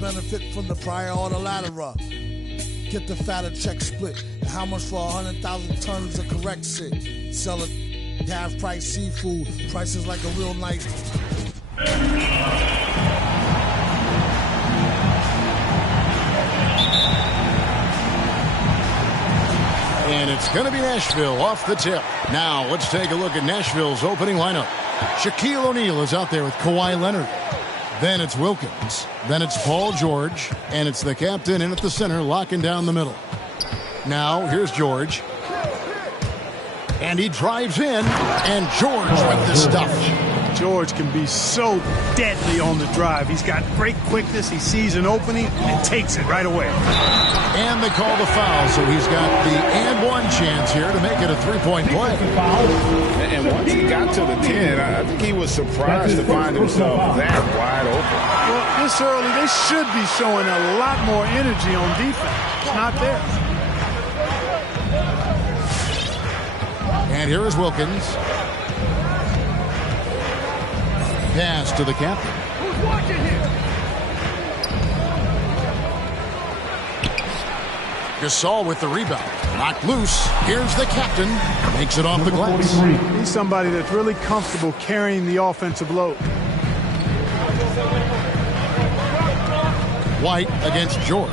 benefit from the prior or the lateral? Get the fatter check split. And how much for 100,000 tons of correct shit? Sell it half price seafood. Prices like a real nice. And it's going to be Nashville off the tip. Now let's take a look at Nashville's opening lineup. Shaquille O'Neal is out there with Kawhi Leonard. Then it's Wilkins. Then it's Paul George. And it's the captain in at the center, locking down the middle. Now here's George. And he drives in. And George with the stuff. George can be so deadly on the drive. He's got great quickness. He sees an opening and takes it right away. And they call the foul, so he's got the and one chance here to make it a three-point play. And once he got to the 10, I think he was surprised to find himself that wide open. Well, this early, they should be showing a lot more energy on defense. It's not there. And here is Wilkins. Pass to the captain. Who's watching here? Gasol with the rebound. Knocked loose. Here's the captain. Makes it off the glass. He's somebody that's really comfortable carrying the offensive load. White against George.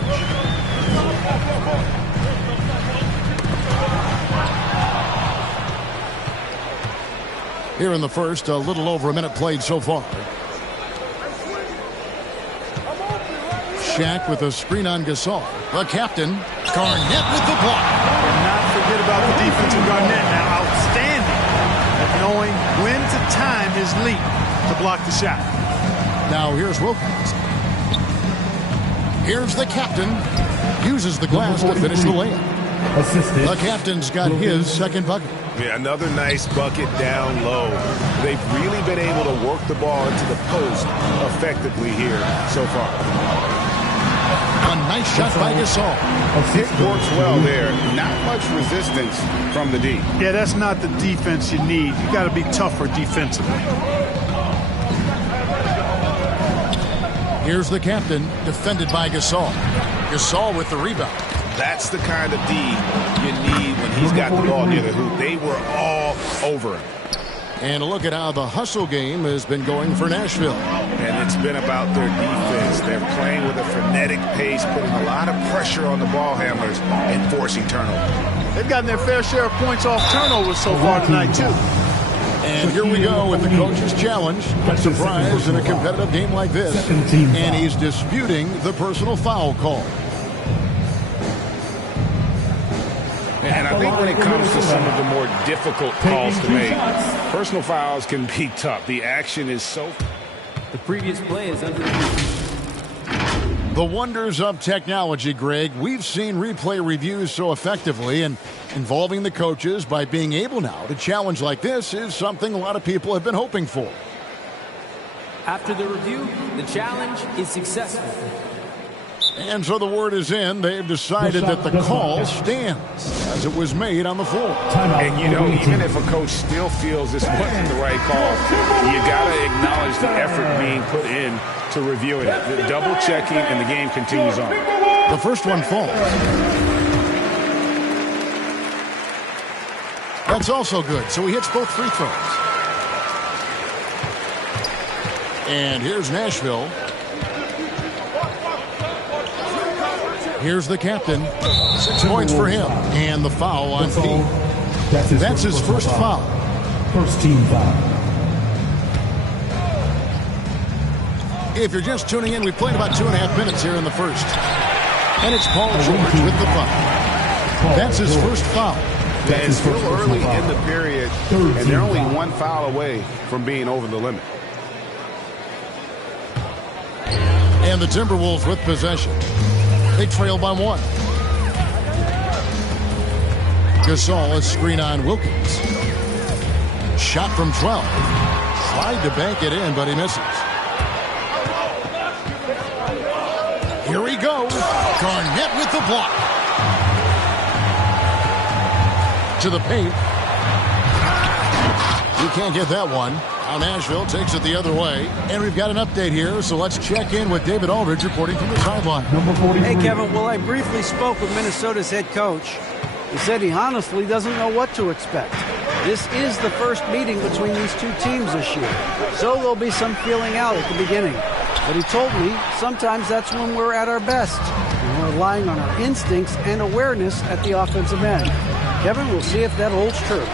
Here in the first, a little over a minute played so far. Shaq with a screen on Gasol. The captain, Garnett with the block. And not forget about the defense of Garnett now. Outstanding at knowing when to time his leap to block the shot. Now here's Wilkins. Here's the captain. Uses the glass to finish the layup. Assisted. The captain's got his second bucket. Yeah, another nice bucket down low. They've really been able to work the ball into the post effectively here so far. A nice shot by Gasol. It works well there. Not much resistance from the D. Yeah, that's not the defense you need. You got to be tougher defensively. Here's the captain, defended by Gasol. Gasol with the rebound. That's the kind of D you need when he's got the ball near the hoop. They were all over him. And a look at how the hustle game has been going for Nashville. And it's been about their defense. They're playing with a frenetic pace, putting a lot of pressure on the ball handlers and forcing turnovers. They've gotten their fair share of points off turnovers so far tonight, too. And here we go with the coach's challenge. Surprise in a competitive game like this. And he's disputing the personal foul call. And I think when it comes to some of the more difficult calls to make, personal fouls can be tough. The action is so... The previous play is under... The wonders of technology, Greg. We've seen replay reviews so effectively, and involving the coaches by being able now to challenge like this is something a lot of people have been hoping for. After the review, the challenge is successful. And so the word is in. They've decided that the call stands as it was made on the floor. And, you know, even if a coach still feels this wasn't the right call, you got to acknowledge the effort being put in to reviewing it. The double checking, and the game continues on. The first one falls. That's also good. So he hits both free throws. And here's Nashville. Here's the captain. 6 points for him. And the foul on Pete. That's his first foul. First team foul. If you're just tuning in, we've played about 2.5 minutes here in the first. And it's Paul George with the foul. That's his first foul. And still early in the period, and they're only one foul away from being over the limit. And the Timberwolves with possession. They trail by 1. Gasol is screen on Wilkins. Shot from 12. Tried to bank it in, but he misses. Here he goes. Garnett with the block. To the paint. He can't get that one. Now Nashville takes it the other way. And we've got an update here, so let's check in with David Aldridge reporting from the sideline. Number 43. Hey, Kevin. Well, I briefly spoke with Minnesota's head coach. He said he honestly doesn't know what to expect. This is the first meeting between these two teams this year, so there'll be some feeling out at the beginning. But he told me sometimes that's when we're at our best, and we're relying on our instincts and awareness at the offensive end. Kevin, we'll see if that holds true.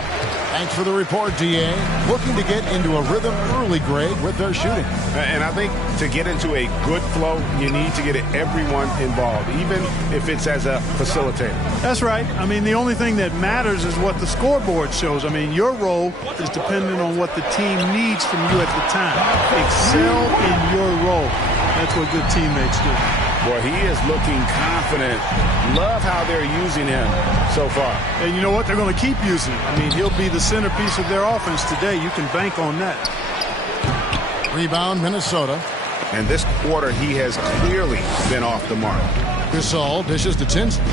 Thanks for the report, D.A. Looking to get into a rhythm early, Greg, with their shooting. And I think to get into a good flow, you need to get everyone involved, even if it's as a facilitator. That's right. I mean, the only thing that matters is what the scoreboard shows. I mean, your role is dependent on what the team needs from you at the time. Excel in your role. That's what good teammates do. Boy, he is looking confident. Love how they're using him so far. And you know what? They're going to keep using him. I mean, he'll be the centerpiece of their offense today. You can bank on that. Rebound, Minnesota. And this quarter, he has clearly been off the mark. Gasol dishes to Tinsley.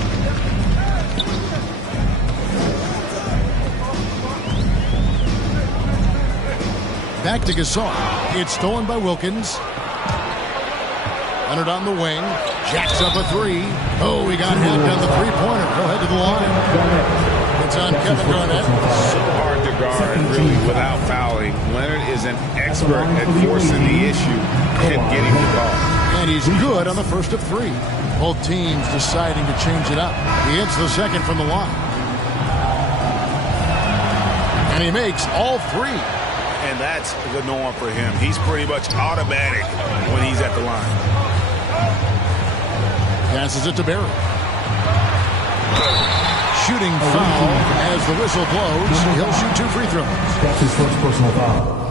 Back to Gasol. It's stolen by Wilkins. Leonard on the wing. Jacks up a three. Oh, he got hit on the three-pointer. Go ahead to the line. It's on Kevin Garnett. So hard to guard, really, without fouling. Leonard is an expert at forcing the issue and getting the ball. And he's good on the first of three. Both teams deciding to change it up. He hits the second from the line. And he makes all three. And that's the norm for him. He's pretty much automatic when he's at the line. Passes it to Barry. Shooting foul as the whistle blows. He'll shoot 2 free throws. That's his first personal foul.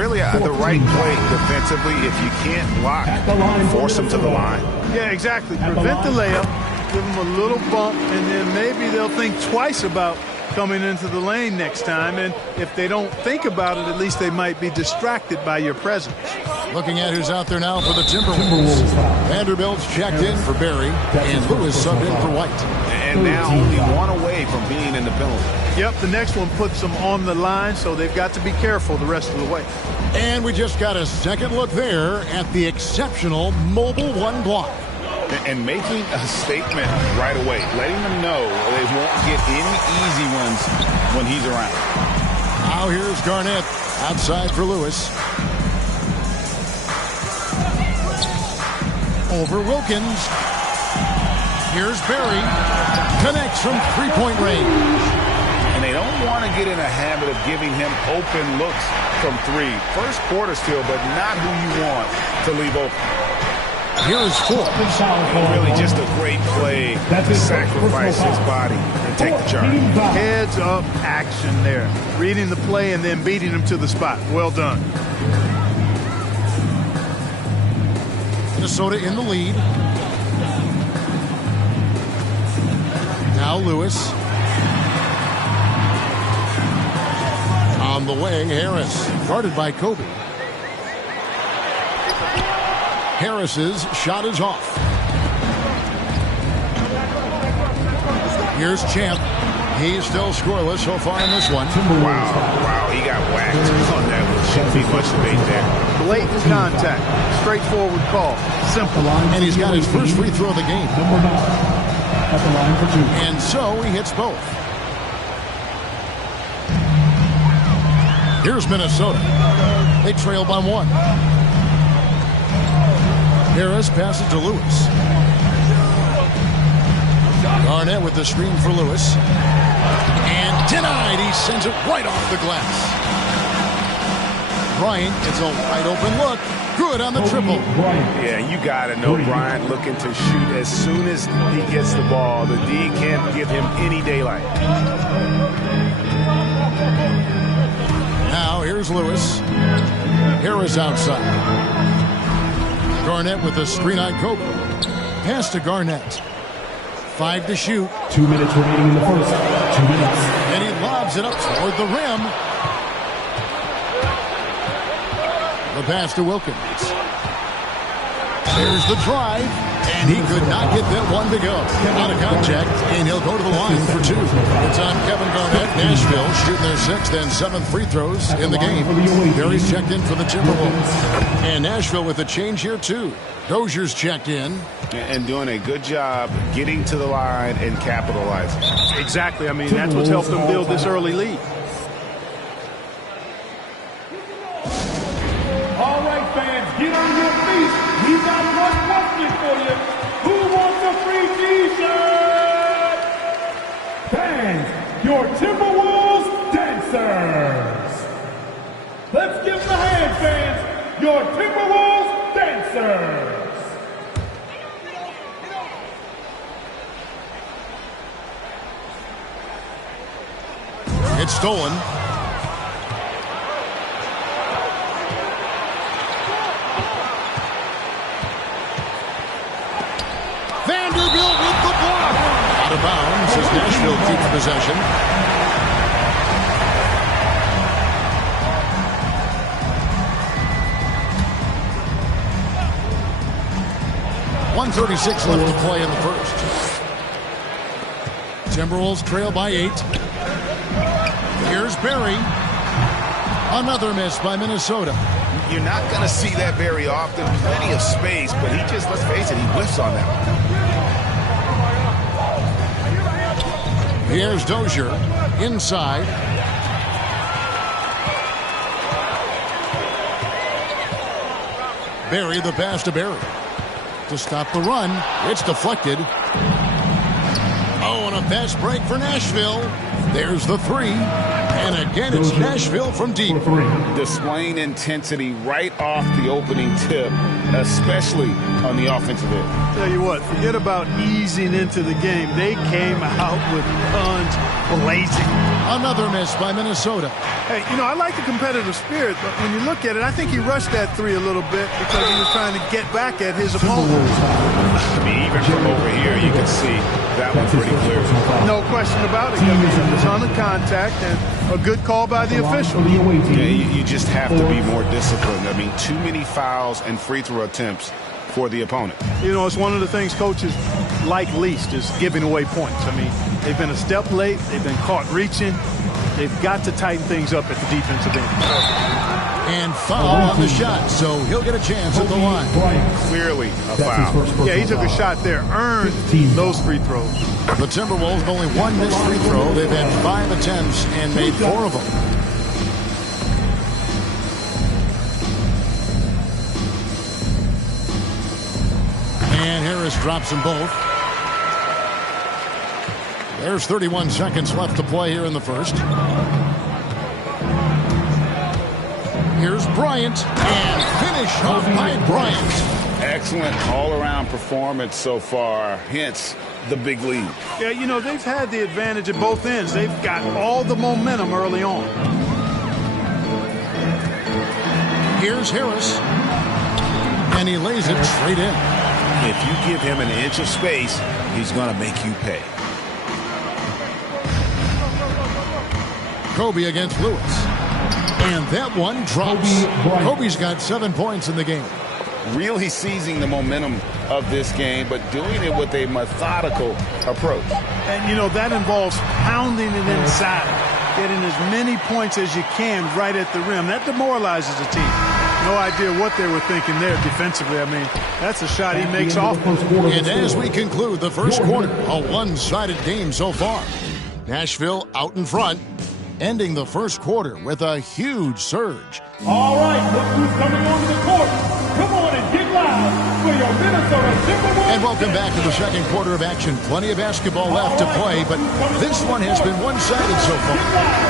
Really, the right play defensively. If you can't block, force them to the line. Yeah, exactly. Prevent the layup, give them a little bump, and then maybe they'll think twice about coming into the lane next time. And if they don't think about it, at least they might be distracted by your presence. Looking at who's out there now for the Timberwolves. Vanderbilt's checked in for Barry, and Lewis subbed in for White. And now only one away from being in the penalty. Yep, the next one puts them on the line, so they've got to be careful the rest of the way. And we just got a second look there at the exceptional Mobile One block. And making a statement right away, letting them know they won't get any easy ones when he's around. Now here's Garnett outside for Lewis. Over Wilkins. Here's Barry. Connects from three-point range. And they don't want to get in a habit of giving him open looks from three. First quarter still, but not who you want to leave open. Here's Forbes. Really just a great play to sacrifice his body and take the charge. Heads up action there. Reading the play and then beating him to the spot. Well done. Minnesota in the lead. Now Lewis. On the way, Harris. Guarded by Kobe. Harris's shot is off. Here's Champ. He's still scoreless so far in this one. Wow, he got whacked on that one. Shouldn't be much debate there. Blatant contact. Straightforward call. Simple. And he's got his first free throw of the game. Number 9 at the line for 2. And so he hits both. Here's Minnesota. They trail by 1. Harris passes to Lewis. Garnett with the screen for Lewis. And denied. He sends it right off the glass. Bryant gets a wide open look. Good on the triple. Yeah, you got to know Bryant looking to shoot as soon as he gets the ball. The D can't give him any daylight. Now here's Lewis. Harris outside. Garnett with the screen on Kobe. Pass to Garnett. 5 to shoot. 2 minutes remaining in the first. 2 minutes. And he lobs it up toward the rim. The pass to Wilkins. There's the drive. And he could not get that one to go. Out of contact, and he'll go to the line for 2. It's on Kevin Garnett. Nashville shooting their 6th and 7th free throws in the game. Barry's checked in for the Timberwolves. And Nashville with a change here, too. Dozier's checked in. And doing a good job getting to the line and capitalizing. Exactly. I mean, that's what's helped them build this early lead. All right, fans, get on your feet. We got one question for you. Who wants a free t-shirt? Fans, your Timberwolves dancers. Let's give them a hand, fans. Your Timberwolves dancers. It's stolen. Vanderbilt with the block. Out of bounds as Nashville keeps possession. .136 left to play in the first. Timberwolves trail by 8. Here's Barry. Another miss by Minnesota. You're not going to see that very often. Plenty of space, but he just, let's face it, he whiffs on that one. Here's Dozier inside. Barry, the pass to Barry. To stop the run, it's deflected. A Oh, and a fast break for Nashville. There's the three. And again, it's Nashville from deep. Displaying intensity right off the opening tip, especially on the offensive end. Tell you what, forget about easing into the game. They came out with guns blazing. Another miss by Minnesota. Hey, you know, I like the competitive spirit, but when you look at it, I think he rushed that three a little bit because he was trying to get back at his opponent. I mean, even from over here, you can see that one pretty clear. No question about it. A ton of contact and a good call by the official. Yeah, you just have to be more disciplined. I mean, too many fouls and free throw attempts for the opponent. You know, it's one of the things coaches like least is giving away points. I mean, they've been a step late. They've been caught reaching. They've got to tighten things up at the defensive end. And foul on the shot, so he'll get a chance at the line. Clearly a foul. Yeah, he took a shot there, earned those free throws. The Timberwolves only one missed free throw. They've had 5 attempts and made 4 of them. And Harris drops them both. There's 31 seconds left to play here in the first. Here's Bryant, and finish off by Bryant. Excellent all-around performance so far, hence the big lead. Yeah, you know, they've had the advantage at both ends. They've got all the momentum early on. Here's Harris, and he lays it straight in. If you give him an inch of space, he's going to make you pay. Kobe against Lewis. And that one drops. Kobe's got 7 points in the game. Really seizing the momentum of this game, but doing it with a methodical approach. And, you know, that involves pounding it inside, getting as many points as you can right at the rim. That demoralizes the team. No idea what they were thinking there defensively. I mean, that's a shot he makes off. And as we conclude the first quarter, a one-sided game so far. Nashville out in front, ending the first quarter with a huge surge. All right, look who's coming onto the court. Come on and get loud for your Minnesota Timberwolves. And welcome back to the second quarter of action. Plenty of basketball left to play, but this one has been one-sided so far.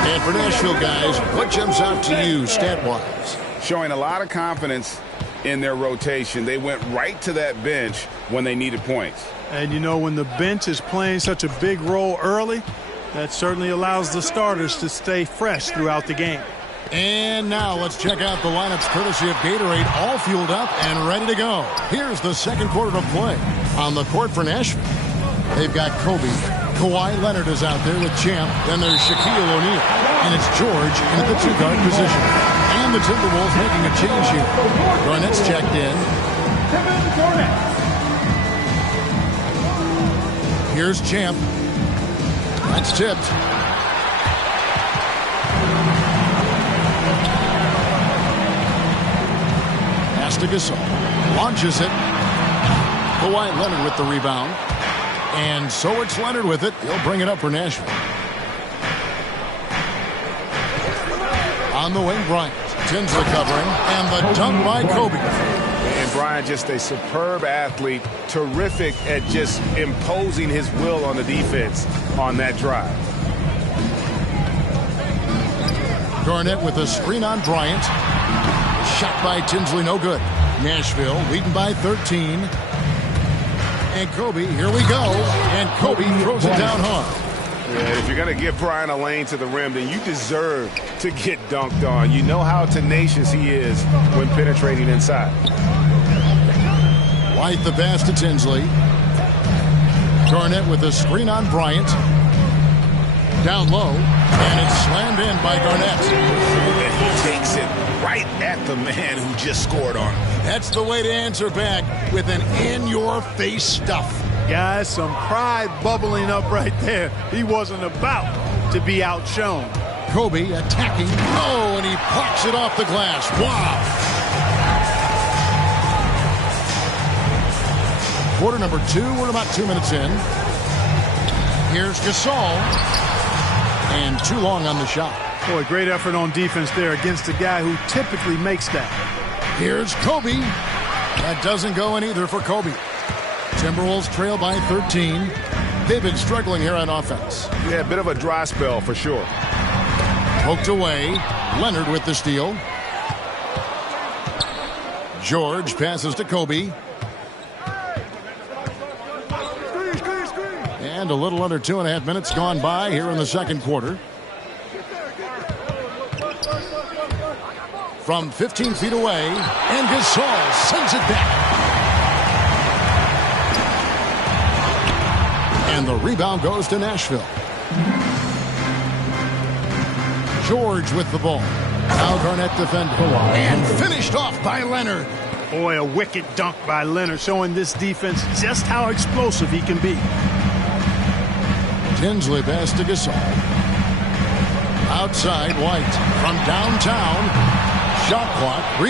And for Nashville, guys, what jumps out to you stat-wise? Showing a lot of confidence in their rotation. They went right to that bench when they needed points. And, you know, when the bench is playing such a big role early, that certainly allows the starters to stay fresh throughout the game. And now let's check out the lineups courtesy of Gatorade, all fueled up and ready to go. Here's the second quarter of play. On the court for Nashville, they've got Kobe. Kawhi Leonard is out there with Champ. Then there's Shaquille O'Neal. And it's George in the two-guard position. And the Timberwolves making a change here. Garnett's checked in. Here's Champ. That's tipped. Pass to Gasol. Launches it. Kawhi Leonard with the rebound. And so it's Leonard with it. He'll bring it up for Nashville. On the wing, Bryant. Tinsley covering. And the dunk by Kobe. And Bryant, just a superb athlete. Terrific at just imposing his will on the defense on that drive. Garnett with a screen on Bryant. Shot by Tinsley, no good. Nashville leading by 13. And Kobe, here we go. And Kobe throws it down hard. Yeah, if you're going to give Bryant a lane to the rim, then you deserve to get dunked on. You know how tenacious he is when penetrating inside. White the pass to Tinsley. Garnett with a screen on Bryant. Down low. And it's slammed in by Garnett. And he takes it right at the man who just scored on him. That's the way to answer back with an in-your-face stuff. Guys, some pride bubbling up right there. He wasn't about to be outshone. Kobe attacking. Oh, and he plucks it off the glass. Wow. Quarter number 2. We're about 2 minutes in. Here's Gasol. And too long on the shot. Boy, great effort on defense there against a guy who typically makes that. Here's Kobe. That doesn't go in either for Kobe. Timberwolves trail by 13. They've been struggling here on offense. Yeah, a bit of a dry spell for sure. Poked away. Leonard with the steal. George passes to Kobe. And a little under 2.5 minutes gone by here in the second quarter. From 15 feet away, and Gasol sends it back. And the rebound goes to Nashville. George with the ball. Now Garnett defending. And finished off by Leonard. Boy, a wicked dunk by Leonard, showing this defense just how explosive he can be. Tinsley pass to Gasol. Outside, White from downtown. Shot clock.